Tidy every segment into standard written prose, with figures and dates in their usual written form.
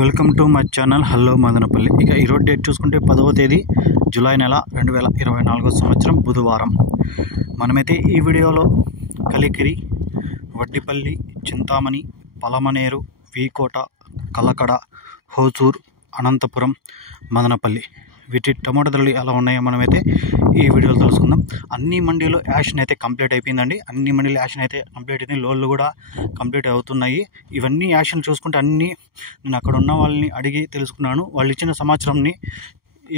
Welcome to my channel hello Madanapalle. ఇక ఈరోజు date చూసుకుంటే 10వ తేదీ జూలై నెల 2024 సంవత్సరం బుధవారం. మనమైతే ఈ వీడియోలో కలికిరి, వడ్డిపల్లి, చింతామణి, పలమనేరు, వీకోట, కలకడ, హోసూర్, అనంతపురం, మదనపల్లి వీటి టమాటా ధరలు ఎలా ఉన్నాయో మనమైతే ఈ వీడియోలో తెలుసుకుందాం. అన్ని మండీలో యాక్షన్ అయితే కంప్లీట్ అయిపోయిందండి. అన్ని మండీలో యాక్షన్ అయితే కంప్లీట్ అయింది. లోన్లు కూడా కంప్లీట్ అవుతున్నాయి. ఇవన్నీ యాక్షన్ చూసుకుంటే అన్నీ నేను అక్కడ ఉన్న వాళ్ళని అడిగి తెలుసుకున్నాను. వాళ్ళు ఇచ్చిన సమాచారంని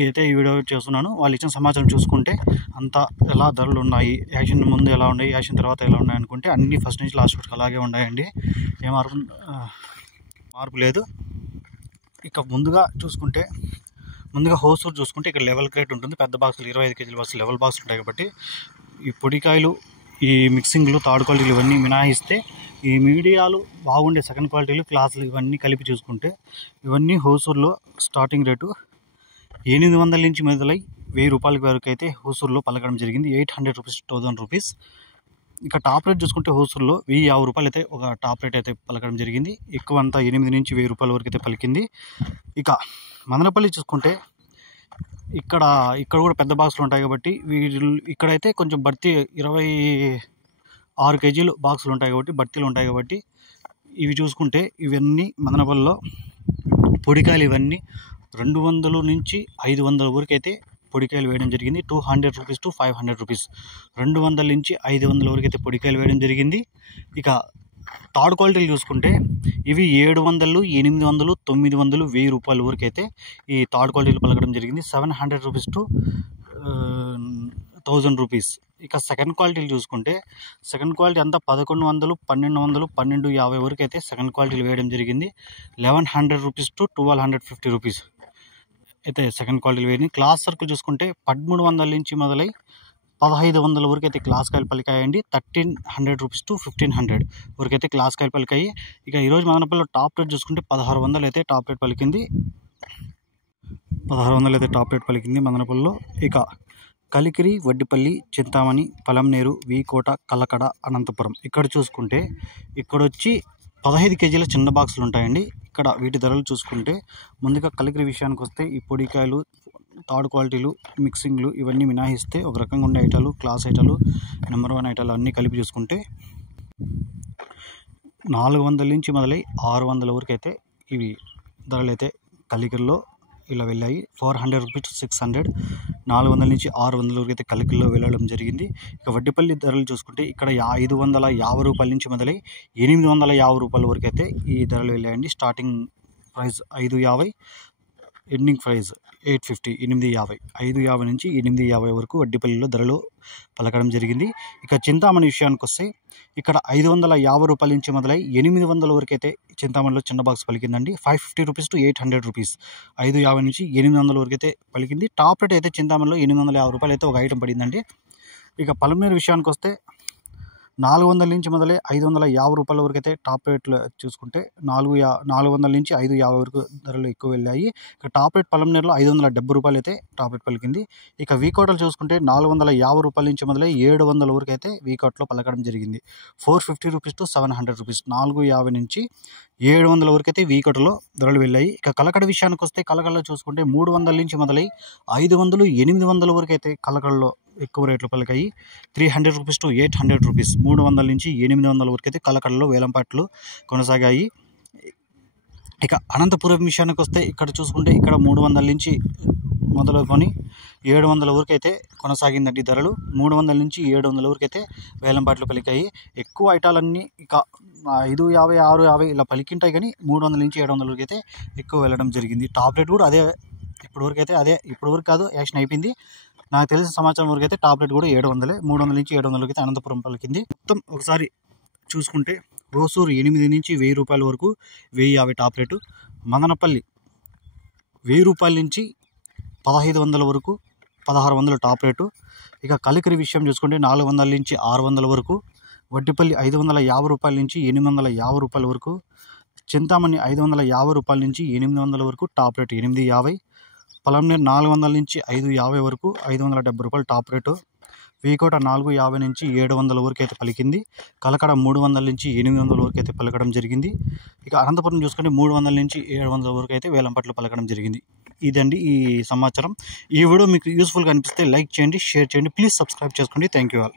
అయితే ఈ వీడియో చేస్తున్నాను. వాళ్ళు ఇచ్చిన సమాచారం చూసుకుంటే అంతా ఎలా ధరలు ఉన్నాయి, యాక్షన్ ముందు ఎలా ఉన్నాయి, యాక్షన్ తర్వాత ఎలా ఉన్నాయి అనుకుంటే అన్నీ ఫస్ట్ నుంచి లాస్ట్ వరకు అలాగే ఉన్నాయండి. ఏ మార్పు లేదు. ఇక ముందుగా హోసూర్ చూసుకుంటే ఇక్కడ లెవెల్ క్రేట్ ఉంటుంది. పెద్ద బాక్సులు 25 కేజీల బాక్సులు లెవెల్ బాక్సులు ఉంటాయి కాబట్టి ఈ పొడికాయలు, ఈ మిక్సింగ్లు, థర్డ్ క్వాలిటీలు ఇవన్నీ మినహాయిస్తే ఈ మీడియాలు బాగుండే సెకండ్ క్వాలిటీలు, క్లాసులు ఇవన్నీ కలిపి చూసుకుంటే ఇవన్నీ హోసూర్లో స్టార్టింగ్ రేటు 800 నుంచి మొదలై 1000 రూపాయల వరకు అయితే హోసూర్లో పలకడం జరిగింది. 800 రూపీస్, 1000 రూపీస్. ఇక టాప్ రేట్ చూసుకుంటే హోసూర్లో 1050 రూపాయలు అయితే ఒక టాప్ రేట్ అయితే పలకడం జరిగింది. ఎక్కువ అంతా 8 నుంచి 1000 రూపాయల వరకు అయితే పలికింది. ఇక మదనపల్లి చూసుకుంటే ఇక్కడ కూడా పెద్ద బాక్సులు ఉంటాయి కాబట్టి ఇక్కడైతే కొంచెం భర్తీ 26 కేజీలు బాక్సులు ఉంటాయి కాబట్టి భర్తీలు ఉంటాయి కాబట్టి ఇవి చూసుకుంటే ఇవన్నీ మదనపల్లిలో పొడికాయలు ఇవన్నీ 200 నుంచి 500 వరకు అయితే పొడికాయలు వేయడం జరిగింది. 200 రూపీస్ టు 500 రూపీస్, 200 నుంచి 500 వరకు అయితే పొడికాయలు వేయడం జరిగింది. ఇక థర్డ్ క్వాలిటీలు చూసుకుంటే ఇవి 700, 800, 900, 1000 రూపాయల వరకు అయితే ఈ థర్డ్ క్వాలిటీలు పలకడం జరిగింది. 700 రూపీస్ టు 1000 రూపీస్. ఇక సెకండ్ క్వాలిటీలు చూసుకుంటే సెకండ్ క్వాలిటీ అంతా 1100, 1200, 1250 వరకు అయితే సెకండ్ క్వాలిటీలు వేయడం జరిగింది. 1100 రూపీస్ టు 1250 రూపీస్ అయితే సెకండ్ క్వాలిటీలు వేయండి. క్లాస్ సర్కిల్ చూసుకుంటే 1300 నుంచి మొదలై 1500 వరకు అయితే క్లాస్ కాయలు పలికాయండి. 1300 రూపీస్ టు 1500 వరకు అయితే క్లాస్ కాయలు పలికాయి. ఇక ఈరోజు మదనపల్లిలో టాప్ రేట్ చూసుకుంటే 1600 అయితే టాప్ రేట్ పలికింది. 1600 అయితే టాప్ రేట్ పలికింది మదనపల్లిలో. ఇక కలికిరి, వడ్డిపల్లి, చింతామణి, పలమనేరు, వీకోట, కలకడ, అనంతపురం ఇక్కడ చూసుకుంటే ఇక్కడ వచ్చి 15 కేజీల చిన్న బాక్సులు ఉంటాయండి. ఇక్కడ వీటి ధరలు చూసుకుంటే ముందుగా కలికిరి విషయానికి వస్తే ఈ పొడికాయలు, థర్డ్ క్వాలిటీలు, మిక్సింగ్లు ఇవన్నీ మినహాయిస్తే ఒక రకంగా ఉండే ఐటాలు, క్లాస్ ఐటాలు, నెంబర్ 1 ఐటాలు అన్నీ కలిపి చూసుకుంటే 400 నుంచి మొదలై 600 వరకు అయితే ఇవి ధరలు అయితే కలికిరిలో ఇలా వెళ్ళాయి. 400 రూపీస్ టు 600, 400 నుంచి 600 వరకు అయితే కలికిరిలో వెళ్ళడం జరిగింది. ఇక వడ్డిపల్లి ధరలు చూసుకుంటే ఇక్కడ 550 రూపాయల నుంచి మొదలై 850 రూపాయల వరకు అయితే ఈ ధరలు వెళ్ళాయండి. స్టార్టింగ్ ప్రైస్ 550, ఎండింగ్ ప్రైస్ 850, 850, 550 నుంచి 850 వరకు వడ్డిపల్లిలో ధరలు పలకడం జరిగింది. ఇక చింతామణి విషయానికి వస్తే ఇక్కడ 550 రూపాయల నుంచి మొదలై 800 వరకు అయితే చింతామణిలో చిన్న బాక్స్ పలికిందండి. 550 రూపీస్ టు 800 రూపీస్, 550 నుంచి 800 వరకు అయితే పలికింది. టాప్ రేట్ అయితే చింతామణిలో 850 రూపాయలు అయితే ఒక ఐటమ్ పడిందండి. ఇక పలమనేరు విషయానికి వస్తే 400 నుంచి మొదలై 550 రూపాయల వరకు అయితే టాప్ రేట్లో చూసుకుంటే 400 నుంచి 550 వరకు ధరలు ఎక్కువ వెళ్ళాయి. ఇక టాప్ రేట్ పలమనేరులో 570 రూపాయలు అయితే టాప్ రేట్ పలికింది. ఇక వీకోటలు చూసుకుంటే 450 రూపాయల నుంచి మొదలై 700 వరకు అయితే వీకోట్లో పలకడం జరిగింది. 450 రూపీస్ టు 700 రూపీస్, 450 నుంచి 700 వరకు అయితే వీకోటలో ధరలు వెళ్ళాయి. ఇక కలకడ విషయానికి వస్తే కలకడలో చూసుకుంటే 300 నుంచి మొదలై 500, 800 వరకు అయితే కలకడలో ఎక్కువ రేట్లు పలికాయి. 300 రూపీస్ టు 800 రూపీస్, 300 నుంచి 800 వరకు అయితే కలకడలో వేలంపాట్లు కొనసాగాయి. ఇక అనంతపురం విషయానికి వస్తే ఇక్కడ చూసుకుంటే ఇక్కడ 300 నుంచి మొదలుకొని 700 వరకు అయితే కొనసాగిందండి ధరలు. 300 నుంచి 700 వరకు అయితే వేలంపాట్లు పలికాయి. ఎక్కువ ఐటాలన్నీ ఇక 550, 650 ఇలా పలికింటాయి కానీ 300 నుంచి 700 వరకు అయితే ఎక్కువ వెళ్ళడం జరిగింది. టాప్ రేట్ కూడా అదే ఇప్పటివరకు అయితే ఇప్పటివరకు కాదు, యాక్షన్ అయిపోయింది. నాకు తెలిసిన సమాచారం వరకు అయితే టాప్ రేట్ కూడా 700, 300 నుంచి 700 అయితే అనంతపురం పలికింది. మొత్తం ఒకసారి చూసుకుంటే హోసూరు 8 నుంచి 1000 రూపాయల వరకు 1050 టాప్ రేటు, మదనపల్లి 1000 రూపాయల నుంచి 1500 వరకు 1600 టాప్ రేటు. ఇక కలికిరి విషయం చూసుకుంటే 400 నుంచి 600 వరకు, వడ్డిపల్లి 550 రూపాయల నుంచి 850 రూపాయల వరకు, చింతామణి 550 రూపాయల నుంచి 800 వరకు టాప్ రేటు 850, పలమనేరు 400 నుంచి 550 వరకు 570 రూపాయలు టాప్ రేటు, వీకోట 450 నుంచి 700 వరకు అయితే పలికింది. కలకడ 300 నుంచి 800 వరకు అయితే పలకడం జరిగింది. ఇక అనంతపురం చూసుకుంటే 300 నుంచి 700 వరకు అయితే వేలం పాటలు పలకడం జరిగింది. ఇదండి ఈ సమాచారం. ఈ వీడియో మీకు యూస్ఫుల్గా అనిపిస్తే లైక్ చేయండి, షేర్ చేయండి, ప్లీజ్ సబ్స్క్రైబ్ చేసుకోండి. Thank you all.